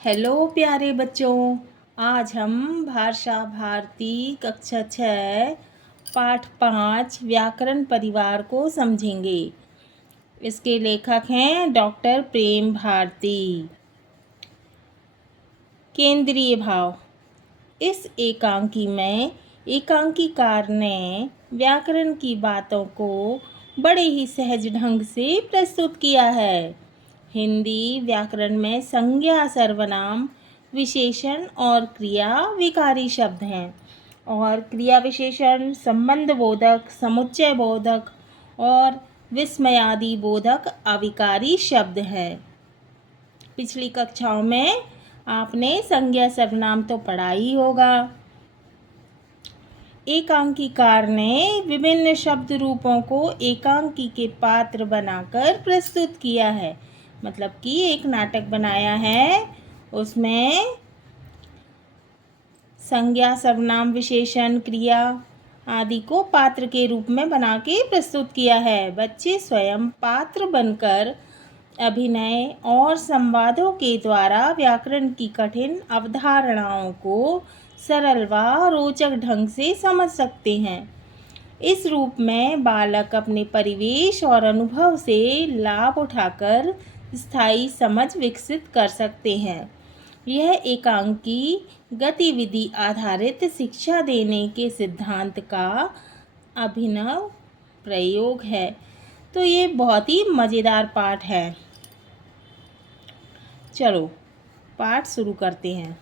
Hello प्यारे बच्चों। आज हम भाषा भारती कक्षा 6 पाठ 5 व्याकरण परिवार को समझेंगे। इसके लेखक हैं डॉक्टर प्रेम भारती। केंद्रीय भाव। इस एकांकी में एकांकीकार ने व्याकरण की बातों को बड़े ही सहज ढंग से प्रस्तुत किया है। हिंदी व्याकरण में संज्ञा, सर्वनाम, विशेषण और क्रिया विकारी शब्द हैं और क्रिया विशेषण संबंध बोधक, समुच्चय बोधक और विस्मयादि बोधक अविकारी शब्द हैं। पिछली कक्षाओं में आपने संज्ञा सर्वनाम तो पढ़ा ही होगा। एकांकीकार ने विभिन्न शब्द रूपों को एकांकी के पात्र बनाकर प्रस्तुत किया है। मतलब कि एक नाटक बनाया है, उसमें संज्ञा, सर्वनाम, विशेषण, क्रिया आदि को पात्र के रूप में बना के प्रस्तुत किया है। बच्चे स्वयं पात्र बनकर अभिनय और संवादों के द्वारा व्याकरण की कठिन अवधारणाओं को सरल व रोचक ढंग से समझ सकते हैं। इस रूप में बालक अपने परिवेश और अनुभव से लाभ उठाकर स्थायी समझ विकसित कर सकते हैं। यह एकांकी गतिविधि आधारित शिक्षा देने के सिद्धांत का अभिनव प्रयोग है। तो ये बहुत ही मज़ेदार पाठ है। चलो पाठ शुरू करते हैं।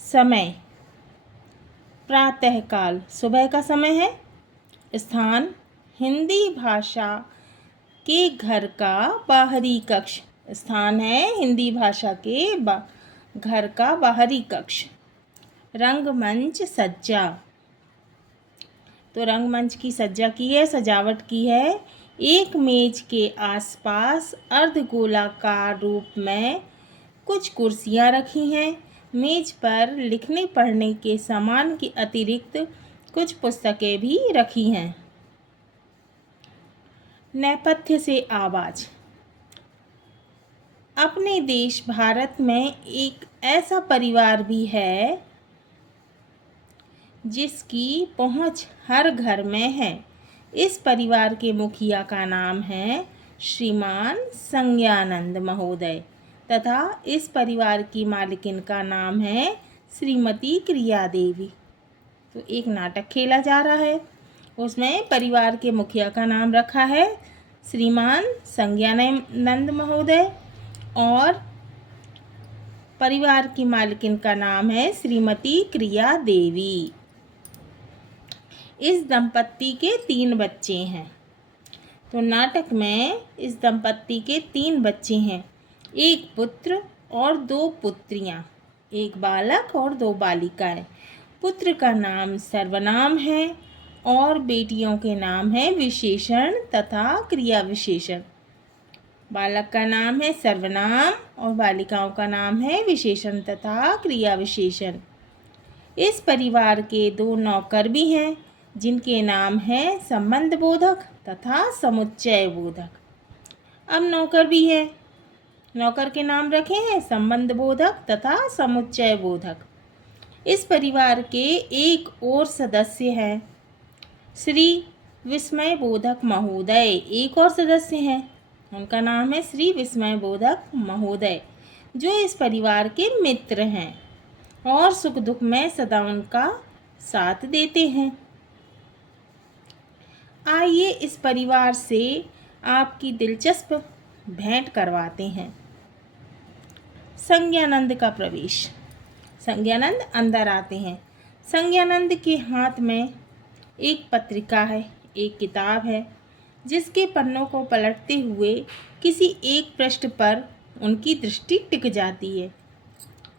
समय, प्रातःकाल, सुबह का समय है। स्थान, हिंदी भाषा के घर का बाहरी कक्ष। स्थान है हिंदी भाषा के घर का बाहरी कक्ष। रंगमंच सज्जा, तो रंगमंच की सज्जा की है, सजावट की है। एक मेज के आसपास अर्धगोलाकार रूप में कुछ कुर्सियां रखी हैं। मेज पर लिखने पढ़ने के सामान के अतिरिक्त कुछ पुस्तकें भी रखी हैं। नेपथ्य से आवाज़। अपने देश भारत में एक ऐसा परिवार भी है जिसकी पहुंच हर घर में है। इस परिवार के मुखिया का नाम है श्रीमान संज्ञानंद महोदय तथा इस परिवार की मालकिन का नाम है श्रीमती क्रिया देवी। तो एक नाटक खेला जा रहा है, उसमें परिवार के मुखिया का नाम रखा है श्रीमान संज्ञानंद महोदय और परिवार की मालकिन का नाम है श्रीमती क्रिया देवी। इस दंपत्ति के 3 बच्चे हैं। तो नाटक में इस दंपत्ति के 3 बच्चे हैं, एक पुत्र और 2 पुत्रियां, एक बालक और 2 बालिकाएं। पुत्र का नाम सर्वनाम है और बेटियों के नाम है विशेषण तथा क्रिया विशेषण। बालक का नाम है सर्वनाम और बालिकाओं का नाम है विशेषण तथा क्रिया विशेषण। इस परिवार के 2 नौकर भी हैं जिनके नाम है संबंध बोधक तथा समुच्चय बोधक। अब नौकर भी है, नौकर के नाम रखे हैं संबंध बोधक तथा समुच्चय बोधक। इस परिवार के एक और सदस्य हैं श्री विस्मय बोधक महोदय। एक और सदस्य हैं, उनका नाम है श्री विस्मय बोधक महोदय, जो इस परिवार के मित्र हैं और सुख दुख में सदा उनका साथ देते हैं। आइए इस परिवार से आपकी दिलचस्प भेंट करवाते हैं। संज्ञानंद का प्रवेश। संज्ञानंद अंदर आते हैं। संज्ञानंद के हाथ में एक पत्रिका है, एक किताब है, जिसके पन्नों को पलटते हुए किसी एक पृष्ठ पर उनकी दृष्टि टिक जाती है।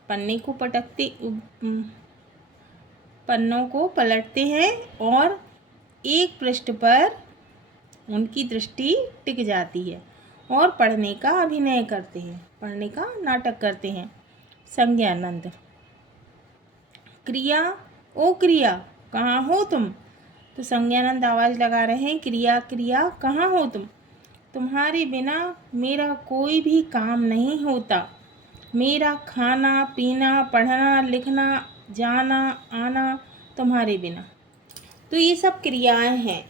पन्नों को पलटते हैं और एक पृष्ठ पर उनकी दृष्टि टिक जाती है और पढ़ने का अभिनय करते हैं, पढ़ने का नाटक करते हैं। संज्ञानंद। क्रिया, ओ क्रिया कहाँ हो तुम? तो संज्ञानंद आवाज़ लगा रहे हैं, क्रिया क्रिया कहाँ हो तुम? तुम्हारे बिना मेरा कोई भी काम नहीं होता। मेरा खाना पीना, पढ़ना लिखना, जाना आना तुम्हारे बिना। तो ये सब क्रियाएं हैं।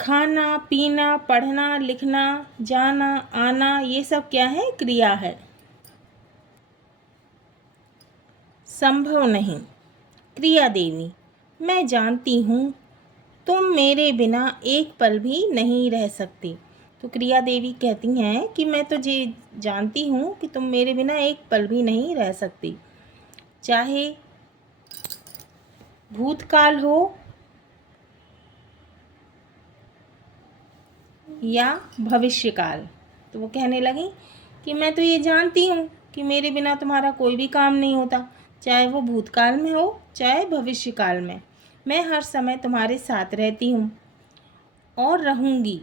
खाना पीना, पढ़ना लिखना, जाना आना, ये सब क्या है? क्रिया है। संभव नहीं। क्रिया देवी, मैं जानती हूँ तुम मेरे बिना एक पल भी नहीं रह सकती। तो क्रिया देवी कहती हैं कि मैं तो ये जानती हूँ कि तुम मेरे बिना एक पल भी नहीं रह सकती, चाहे भूतकाल हो या भविष्यकाल। तो वो कहने लगी कि मैं तो ये जानती हूँ कि मेरे बिना तुम्हारा कोई भी काम नहीं होता, चाहे वो भूतकाल में हो चाहे भविष्यकाल में। मैं हर समय तुम्हारे साथ रहती हूँ और रहूँगी,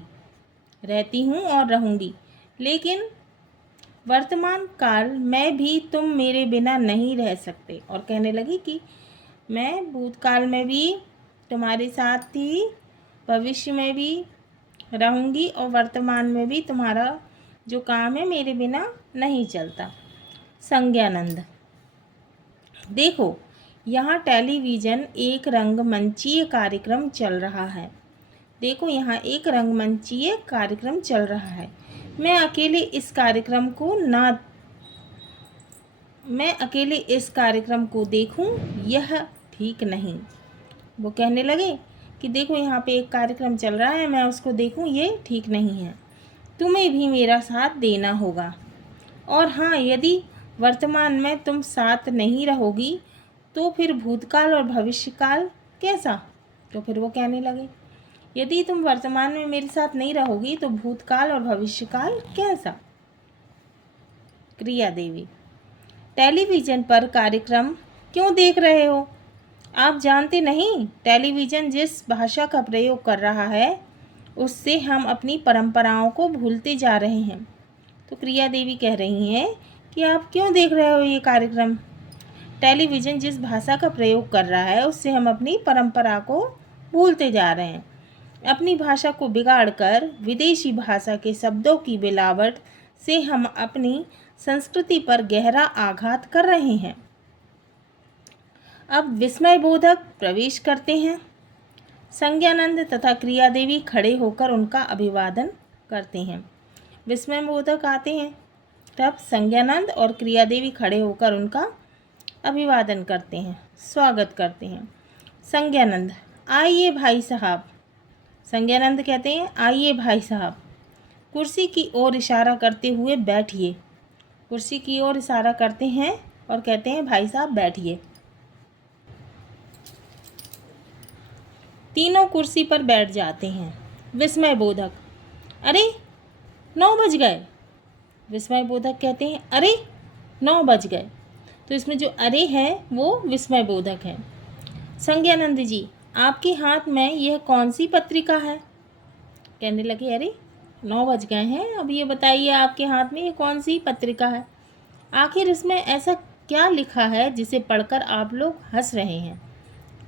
रहती हूँ और रहूँगी, लेकिन वर्तमान काल में भी तुम मेरे बिना नहीं रह सकते। और कहने लगी कि मैं भूतकाल में भी तुम्हारे साथ थी, भविष्य में भी रहूँगी और वर्तमान में भी तुम्हारा जो काम है मेरे बिना नहीं चलता। संज्ञानंद, देखो यहाँ टेलीविज़न एक रंगमंचीय कार्यक्रम चल रहा है। देखो यहाँ एक रंगमंचीय कार्यक्रम चल रहा है। मैं अकेले इस कार्यक्रम को देखूं, यह ठीक नहीं। वो कहने लगे कि देखो यहाँ पे एक कार्यक्रम चल रहा है, मैं उसको देखूं, ये ठीक नहीं है। तुम्हें भी मेरा साथ देना होगा। और हाँ, यदि वर्तमान में तुम साथ नहीं रहोगी तो फिर भूतकाल और भविष्यकाल कैसा? तो फिर वो कहने लगे, यदि तुम वर्तमान में मेरे साथ नहीं रहोगी तो भूतकाल और भविष्यकाल कैसा? क्रिया देवी, टेलीविज़न पर कार्यक्रम क्यों देख रहे हो? आप जानते नहीं, टेलीविज़न जिस भाषा का प्रयोग कर रहा है उससे हम अपनी परंपराओं को भूलते जा रहे हैं। तो क्रिया देवी कह रही हैं कि आप क्यों देख रहे हो ये कार्यक्रम? टेलीविज़न जिस भाषा का प्रयोग कर रहा है उससे हम अपनी परंपरा को भूलते जा रहे हैं। अपनी भाषा को बिगाड़कर विदेशी भाषा के शब्दों की मिलावट से हम अपनी संस्कृति पर गहरा आघात कर रहे हैं। अब विस्मय बोधक प्रवेश करते हैं। संज्ञानंद तथा क्रिया देवी खड़े होकर उनका अभिवादन करते हैं। विस्मय बोधक आते हैं, तब संज्ञानंद और क्रिया देवी खड़े होकर उनका अभिवादन करते हैं, स्वागत करते हैं। संज्ञानंद, आइए भाई साहब। संज्ञानंद कहते हैं, आइए भाई साहब, कुर्सी की ओर इशारा करते हुए बैठिए। कुर्सी की ओर इशारा करते हैं और कहते हैं, भाई साहब बैठिए। तीनों कुर्सी पर बैठ जाते हैं। विस्मय बोधक, अरे 9 बज गए। विस्मय बोधक कहते हैं, अरे 9 बज गए। तो इसमें जो अरे है वो विस्मय बोधक है। संज्ञानंद जी, आपके हाथ में यह कौन सी पत्रिका है? कहने लगे, अरे 9 बज गए हैं, अब ये बताइए आपके हाथ में ये कौन सी पत्रिका है? आखिर इसमें ऐसा क्या लिखा है जिसे पढ़कर आप लोग हंस रहे हैं?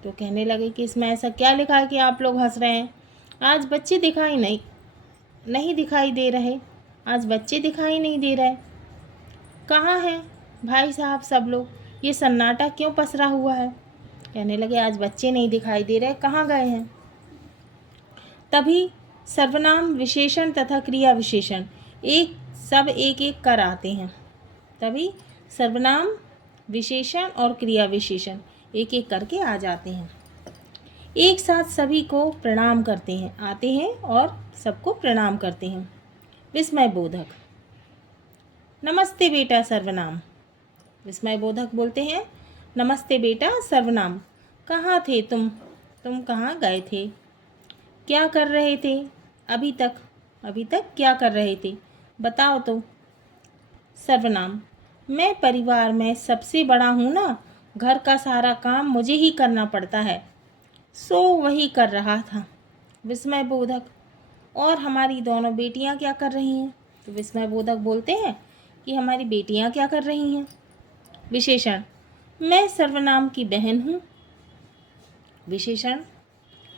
तो कहने लगे कि इसमें ऐसा क्या लिखा है कि आप लोग हंस रहे हैं? आज बच्चे नहीं दिखाई दे रहे। आज बच्चे दिखाई नहीं दे रहे। कहाँ हैं भाई साहब सब लोग? ये सन्नाटा क्यों पसरा हुआ है? कहने लगे, आज बच्चे नहीं दिखाई दे रहे, कहाँ गए हैं? तभी सर्वनाम विशेषण तथा क्रिया विशेषण एक एक कर आते हैं। तभी सर्वनाम विशेषण और क्रिया विशेषण एक एक करके आ जाते हैं। एक साथ सभी को प्रणाम करते हैं, आते हैं और सबको प्रणाम करते हैं। विस्मय बोधक, नमस्ते बेटा सर्वनाम। विस्मय बोधक बोलते हैं, नमस्ते बेटा सर्वनाम। कहाँ थे तुम कहाँ गए थे? क्या कर रहे थे अभी तक क्या कर रहे थे? बताओ तो। सर्वनाम, मैं परिवार में सबसे बड़ा हूँ ना, घर का सारा काम मुझे ही करना पड़ता है, सो वही कर रहा था। विस्मय बोधक, और हमारी दोनों बेटियाँ क्या कर रही हैं? तो विस्मय बोधक बोलते हैं कि हमारी बेटियाँ क्या कर रही हैं? विशेषण, मैं सर्वनाम की बहन हूँ। विशेषण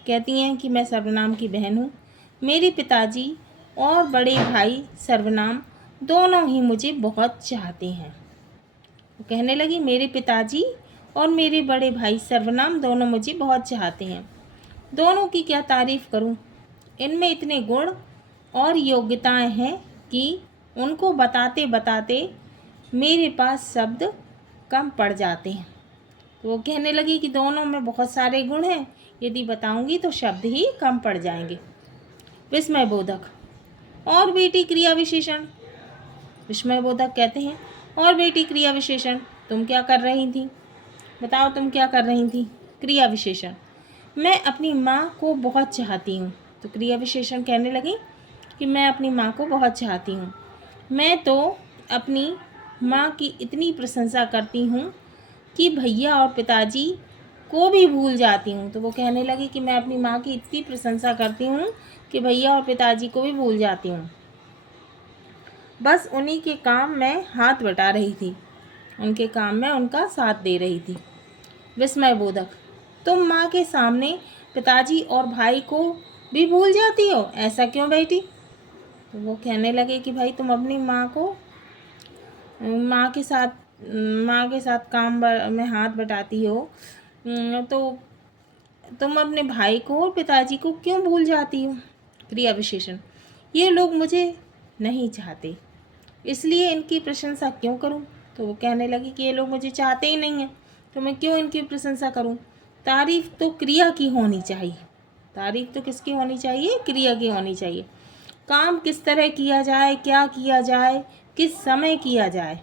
कहती हैं कि मैं सर्वनाम की बहन हूँ। मेरे पिताजी और बड़े भाई सर्वनाम दोनों ही मुझे बहुत चाहते हैं। वो कहने लगी, मेरे पिताजी और मेरे बड़े भाई सर्वनाम दोनों मुझे बहुत चाहते हैं। दोनों की क्या तारीफ़ करूं? इनमें इतने गुण और योग्यताएं हैं कि उनको बताते बताते मेरे पास शब्द कम पड़ जाते हैं। तो वो कहने लगी कि दोनों में बहुत सारे गुण हैं, यदि बताऊंगी तो शब्द ही कम पड़ जाएंगे। विस्मय बोधक। और बेटी क्रिया विशेषण। विस्मय बोधक कहते हैं, और बेटी क्रिया विशेषण, तुम क्या कर रही थी? बताओ तुम क्या कर रही थी? क्रिया विशेषण, मैं अपनी माँ को बहुत चाहती हूँ। तो क्रिया विशेषण कहने लगी कि मैं अपनी माँ को बहुत चाहती हूँ। मैं तो अपनी माँ की इतनी प्रशंसा करती हूँ कि भैया और पिताजी को भी भूल जाती हूँ। तो वो कहने लगी कि मैं अपनी माँ की इतनी प्रशंसा करती हूँ कि भैया और पिताजी को भी भूल जाती हूँ। बस उन्हीं के काम में हाथ बटा रही थी, उनके काम में उनका साथ दे रही थी। विस्मय बोधक, तुम माँ के सामने पिताजी और भाई को भी भूल जाती हो, ऐसा क्यों बेटी? तो वो कहने लगे कि भाई तुम अपनी माँ को माँ के साथ काम में हाथ बटाती हो, तो तुम अपने भाई को और पिताजी को क्यों भूल जाती हो? क्रिया विशेषण, ये लोग मुझे नहीं चाहते, इसलिए इनकी प्रशंसा क्यों करूं? तो वो कहने लगी कि ये लोग मुझे चाहते ही नहीं हैं, तो मैं क्यों इनकी प्रशंसा करूं? तारीफ़ तो क्रिया की होनी चाहिए। तारीफ़ तो किसकी होनी चाहिए? क्रिया की होनी चाहिए। काम किस तरह किया जाए, क्या किया जाए, किस समय किया जाए,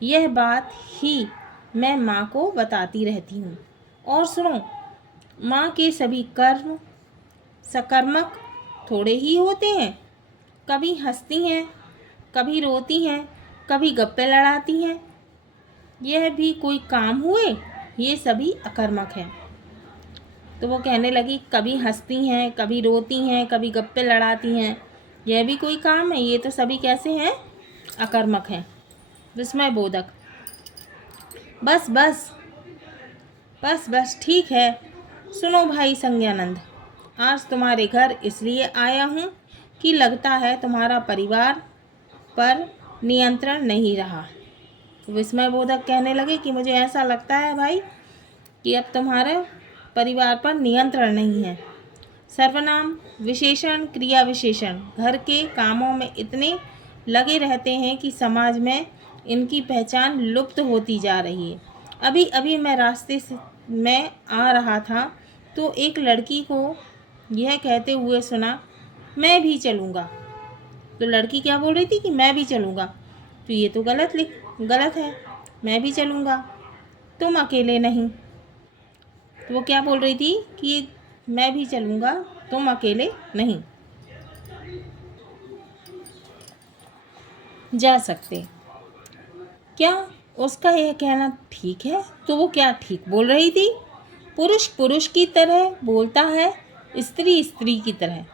यह बात ही मैं माँ को बताती रहती हूँ। और सुनो, माँ के सभी कर्म सकर्मक थोड़े ही होते हैं। कभी हंसती हैं, कभी रोती हैं, कभी गप्पे लड़ाती हैं, यह भी कोई काम हुए? ये सभी अकर्मक हैं। तो वो कहने लगी, कभी हंसती हैं, कभी रोती हैं, कभी गप्पे लड़ाती हैं, यह भी कोई काम है? ये तो सभी कैसे हैं? अकर्मक हैं। विस्मय बोधक, बस बस बस बस ठीक है। सुनो भाई संज्ञानंद, आज तुम्हारे घर इसलिए आया हूँ कि लगता है तुम्हारा परिवार पर नियंत्रण नहीं रहा। विस्मय बोधक कहने लगे कि मुझे ऐसा लगता है भाई कि अब तुम्हारे परिवार पर नियंत्रण नहीं है। सर्वनाम विशेषण क्रिया विशेषण घर के कामों में इतने लगे रहते हैं कि समाज में इनकी पहचान लुप्त होती जा रही है। अभी अभी मैं रास्ते से मैं आ रहा था तो एक लड़की को यह कहते हुए सुना, मैं भी चलूँगा। तो लड़की क्या बोल रही थी कि मैं भी चलूँगा, तो ये तो गलत है। मैं भी चलूँगा, तुम अकेले नहीं। तो वो क्या बोल रही थी कि मैं भी चलूँगा, तुम अकेले नहीं जा सकते। क्या उसका यह कहना ठीक है? तो वो क्या ठीक बोल रही थी? पुरुष पुरुष की तरह बोलता है, स्त्री स्त्री की तरह।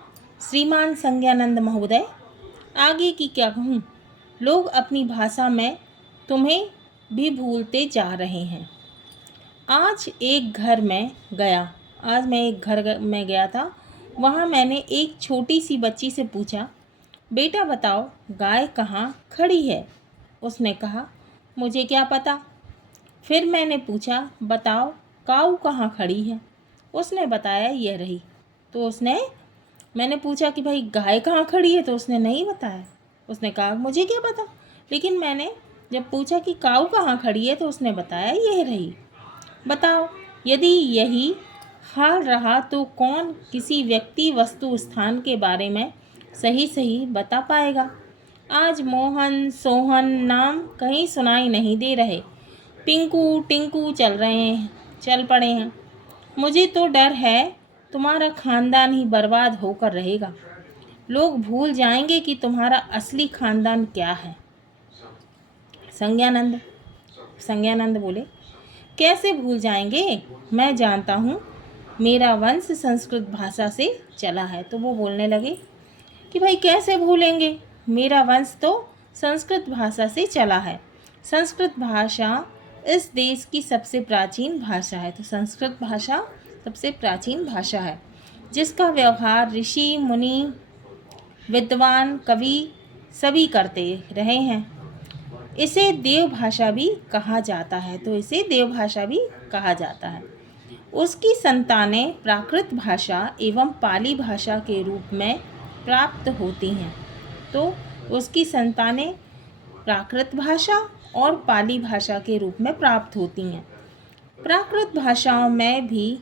श्रीमान संज्ञानंद महोदय, आगे की क्या कहूँ? लोग अपनी भाषा में तुम्हें भी भूलते जा रहे हैं। आज मैं एक घर में गया था। वहाँ मैंने एक छोटी सी बच्ची से पूछा, बेटा बताओ गाय कहाँ खड़ी है? उसने कहा, मुझे क्या पता। फिर मैंने पूछा, बताओ काऊ कहाँ खड़ी है? उसने बताया, यह रही। तो मैंने पूछा कि भाई गाय कहाँ खड़ी है? तो उसने नहीं बताया। उसने कहा, मुझे क्या पता। लेकिन मैंने जब पूछा कि काऊ कहाँ खड़ी है, तो उसने बताया, यह रही। बताओ, यदि यही हाल रहा तो कौन किसी व्यक्ति वस्तु स्थान के बारे में सही सही बता पाएगा? आज मोहन सोहन नाम कहीं सुनाई नहीं दे रहे। पिंकू टिंकू चल पड़े हैं। मुझे तो डर है तुम्हारा खानदान ही बर्बाद होकर रहेगा। लोग भूल जाएंगे कि तुम्हारा असली खानदान क्या है। संज्ञानंद बोले, कैसे भूल जाएंगे? मैं जानता हूँ, मेरा वंश संस्कृत भाषा से चला है। तो वो बोलने लगे कि भाई कैसे भूलेंगे, मेरा वंश तो संस्कृत भाषा से चला है। संस्कृत भाषा इस देश की सबसे प्राचीन भाषा है। तो संस्कृत भाषा सबसे प्राचीन भाषा है, जिसका व्यवहार ऋषि मुनि, विद्वान, कवि सभी करते रहे हैं। इसे देवभाषा भी कहा जाता है, तो इसे देवभाषा भी कहा जाता है। उसकी संतानें प्राकृत भाषा एवं पाली भाषा के रूप में प्राप्त होती हैं। तो उसकी संतानें प्राकृत भाषा और पाली भाषा के रूप में प्राप्त होती हैं। प्राकृत भाषाओं में ही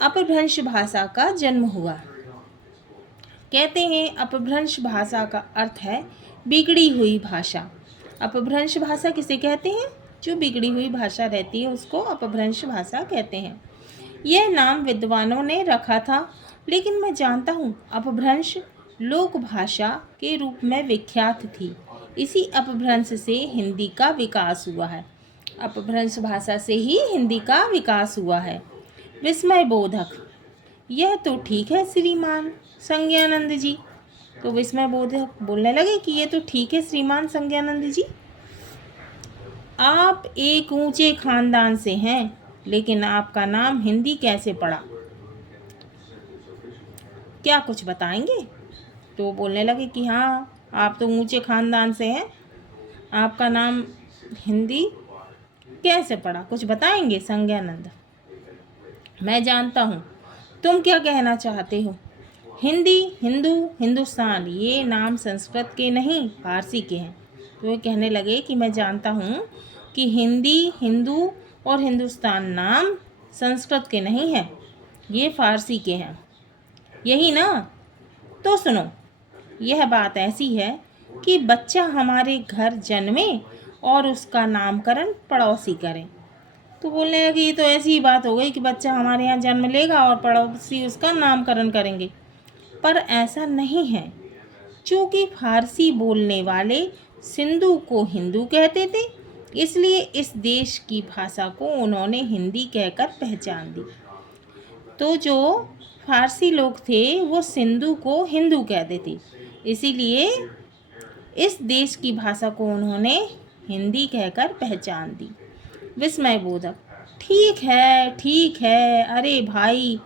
अपभ्रंश भाषा का जन्म हुआ। कहते हैं अपभ्रंश भाषा का अर्थ है बिगड़ी हुई भाषा। अपभ्रंश भाषा किसे कहते हैं? जो बिगड़ी हुई भाषा रहती है उसको अपभ्रंश भाषा कहते हैं। यह नाम विद्वानों ने रखा था, लेकिन मैं जानता हूँ अपभ्रंश लोक भाषा के रूप में विख्यात थी। इसी अपभ्रंश से हिंदी का विकास हुआ है। अपभ्रंश भाषा से ही हिंदी का विकास हुआ है। विस्मय बोधक, यह तो ठीक है श्रीमान संज्ञानंद जी। तो विस्मय बोधक बोलने लगे कि ये तो ठीक है श्रीमान संज्ञानंद जी, आप एक ऊंचे खानदान से हैं, लेकिन आपका नाम हिंदी कैसे पड़ा? क्या कुछ बताएंगे? तो बोलने लगे कि हाँ, आप तो ऊंचे खानदान से हैं, आपका नाम हिंदी कैसे पड़ा, कुछ बताएंगे संज्ञानंद? मैं जानता हूँ तुम क्या कहना चाहते हो। हिंदी, हिंदू, हिंदुस्तान ये नाम संस्कृत के नहीं फारसी के हैं। तो वे कहने लगे कि मैं जानता हूँ कि हिंदी, हिंदू और हिंदुस्तान नाम संस्कृत के नहीं हैं, ये फारसी के हैं, यही ना? तो सुनो, यह बात ऐसी है कि बच्चा हमारे घर जन्मे और उसका नामकरण पड़ोसी करें। तो बोलने लगे ये तो ऐसी ही बात हो गई कि बच्चा हमारे यहाँ जन्म लेगा और पड़ोसी उसका नामकरण करेंगे, पर ऐसा नहीं है। चूँकि फारसी बोलने वाले सिंधु को हिंदू कहते थे, इसलिए इस देश की भाषा को उन्होंने हिंदी कहकर पहचान दी। तो जो फारसी लोग थे वो सिंधु को हिंदू कहते थे, इसीलिए इस देश की भाषा को उन्होंने हिंदी कहकर पहचान दी। विस्मय बोधक, ठीक है, अरे भाई,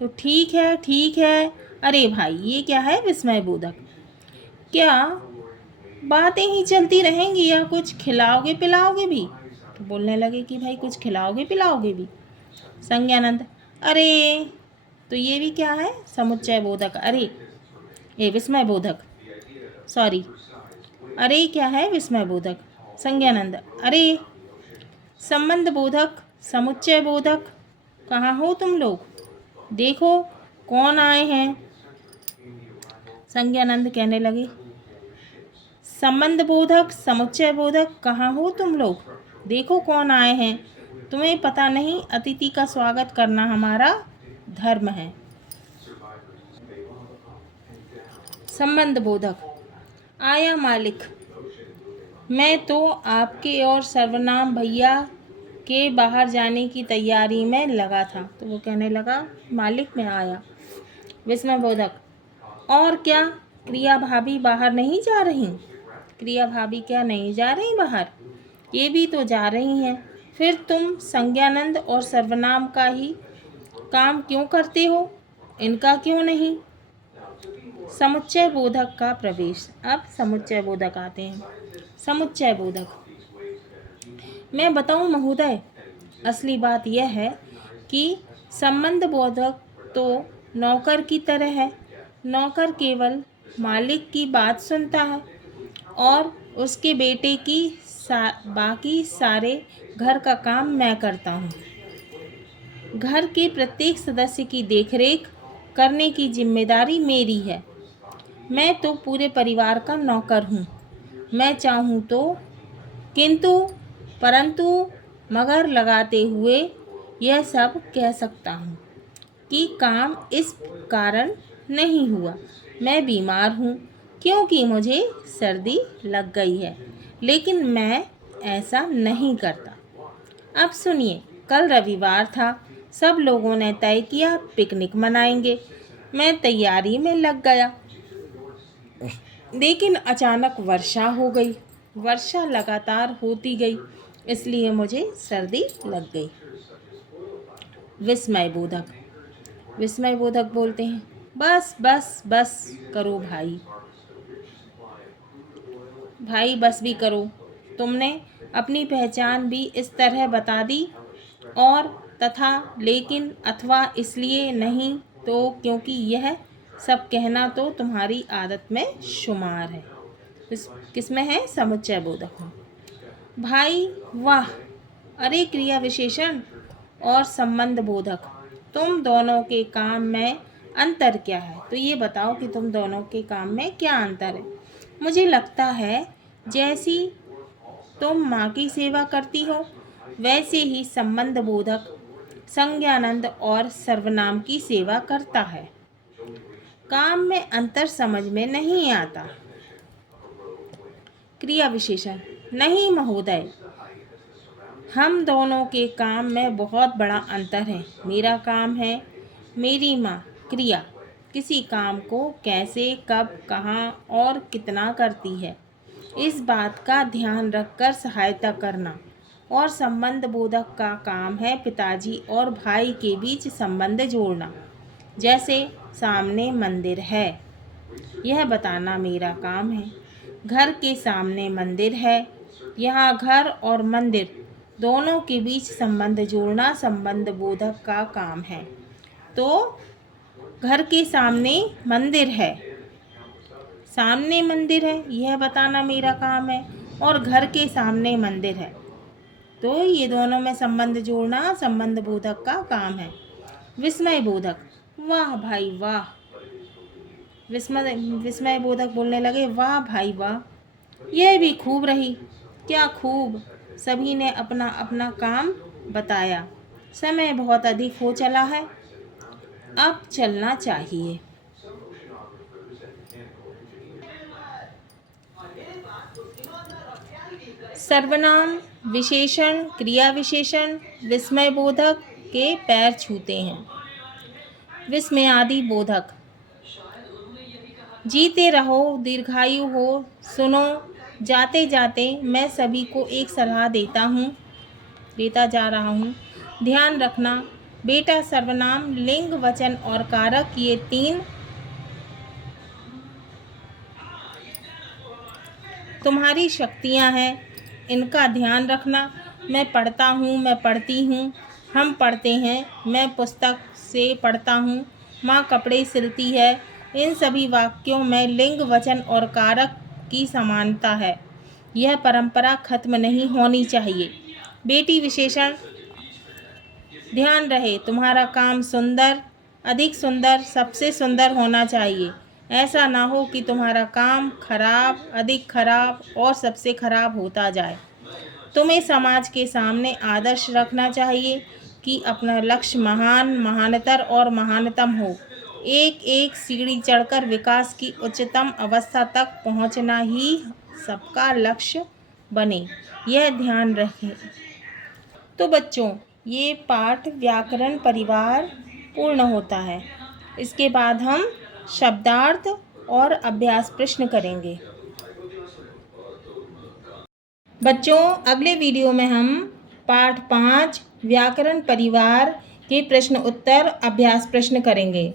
तो ठीक है, अरे भाई, ये क्या है विस्मय बोधक? क्या बातें ही चलती रहेंगी या कुछ खिलाओगे पिलाओगे भी? तो बोलने लगे कि भाई कुछ खिलाओगे पिलाओगे भी। संज्ञानंद, अरे तो ये भी क्या है? समुच्चय बोधक, अरे ये विस्मय बोधक, सॉरी, अरे क्या है विस्मय बोधक? संज्ञानंद, अरे संबंध बोधक, समुच्चय बोधक, कहाँ हो तुम लोग? देखो कौन आए हैं। संज्ञानंद कहने लगे संबंध बोधक, समुच्चय बोधक, कहाँ हो तुम लोग? देखो कौन आए हैं। तुम्हें पता नहीं अतिथि का स्वागत करना हमारा धर्म है। संबंध बोधक, आया मालिक, मैं तो आपके और सर्वनाम भैया के बाहर जाने की तैयारी में लगा था। तो वो कहने लगा मालिक मैं आया। विस्मय बोधक, और क्या क्रिया भाभी बाहर नहीं जा रही? क्रिया भाभी क्या नहीं जा रही बाहर? ये भी तो जा रही हैं। फिर तुम संज्ञानंद और सर्वनाम का ही काम क्यों करते हो, इनका क्यों नहीं? समुच्चय बोधक का प्रवेश। अब समुच्चय बोधक आते हैं। समुच्चय बोधक, मैं बताऊं महोदय, असली बात यह है कि संबंध बोधक तो नौकर की तरह है। नौकर केवल मालिक की बात सुनता है और उसके बेटे की बाकी सारे घर का काम मैं करता हूँ। घर के प्रत्येक सदस्य की देखरेख करने की जिम्मेदारी मेरी है। मैं तो पूरे परिवार का नौकर हूँ। मैं चाहूँ तो किंतु परंतु मगर लगाते हुए यह सब कह सकता हूँ कि काम इस कारण नहीं हुआ। मैं बीमार हूँ क्योंकि मुझे सर्दी लग गई है, लेकिन मैं ऐसा नहीं करता। अब सुनिए, कल रविवार था, सब लोगों ने तय किया पिकनिक मनाएंगे। मैं तैयारी में लग गया, लेकिन अचानक वर्षा हो गई। वर्षा लगातार होती गई, इसलिए मुझे सर्दी लग गई। विस्मय बोधक, विस्मय बोधक बोलते हैं बस बस बस करो भाई। भाई बस भी करो। तुमने अपनी पहचान भी इस तरह बता दी। और, तथा, लेकिन, अथवा, इसलिए, नहीं, तो, क्योंकि यह सब कहना तो तुम्हारी आदत में शुमार है। किसमें है? समुच्चय बोधक में। भाई वाह! अरे क्रिया विशेषण और संबंध बोधक, तुम दोनों के काम में अंतर क्या है? तो ये बताओ कि तुम दोनों के काम में क्या अंतर है। मुझे लगता है जैसी तुम माँ की सेवा करती हो वैसे ही संबंध बोधक संज्ञानंद और सर्वनाम की सेवा करता है। काम में अंतर समझ में नहीं आता। क्रिया विशेषण, नहीं महोदय, हम दोनों के काम में बहुत बड़ा अंतर है। मेरा काम है, मेरी माँ क्रिया किसी काम को कैसे, कब, कहाँ और कितना करती है, इस बात का ध्यान रखकर सहायता करना। और संबंध बोधक का काम है पिताजी और भाई के बीच संबंध जोड़ना। जैसे सामने मंदिर है, यह बताना मेरा काम है। घर के सामने मंदिर है, यहाँ घर और मंदिर दोनों के बीच संबंध जोड़ना संबंध बोधक का काम है। तो घर के सामने मंदिर है, सामने मंदिर है, यह बताना मेरा काम है। और घर के सामने मंदिर है, तो ये दोनों में संबंध जोड़ना संबंध बोधक का काम है। विस्मय बोधक, वाह भाई वाह! विस्मय बोधक बोलने लगे, वाह भाई वाह! यह भी खूब रही। क्या खूब! सभी ने अपना अपना काम बताया। समय बहुत अधिक हो चला है, अब चलना चाहिए। सर्वनाम विशेषण, क्रिया विशेषण विस्मय बोधक के पैर छूते हैं। विस्मयादि बोधक, जीते रहो, दीर्घायु हो। सुनो, जाते जाते मैं सभी को एक सलाह देता जा रहा हूँ। ध्यान रखना बेटा, सर्वनाम, लिंग, वचन और कारक, ये तीन तुम्हारी शक्तियाँ हैं, इनका ध्यान रखना। मैं पढ़ता हूँ, मैं पढ़ती हूँ, हम पढ़ते हैं, मैं पुस्तक से पढ़ता हूँ, माँ कपड़े सिलती है, इन सभी वाक्यों में लिंग, वचन और कारक की समानता है। यह परंपरा खत्म नहीं होनी चाहिए। बेटी विशेषण, ध्यान रहे तुम्हारा काम सुंदर, अधिक सुंदर, सबसे सुंदर होना चाहिए। ऐसा ना हो कि तुम्हारा काम खराब, अधिक खराब और सबसे खराब होता जाए। तुम्हें समाज के सामने आदर्श रखना चाहिए कि अपना लक्ष्य महान, महानतर और महानतम हो। एक एक सीढ़ी चढ़कर विकास की उच्चतम अवस्था तक पहुंचना ही सबका लक्ष्य बने, यह ध्यान रखें। तो बच्चों, ये पाठ व्याकरण परिवार पूर्ण होता है। इसके बाद हम शब्दार्थ और अभ्यास प्रश्न करेंगे। बच्चों, अगले वीडियो में हम पाठ 5 व्याकरण परिवार के प्रश्न उत्तर अभ्यास प्रश्न करेंगे।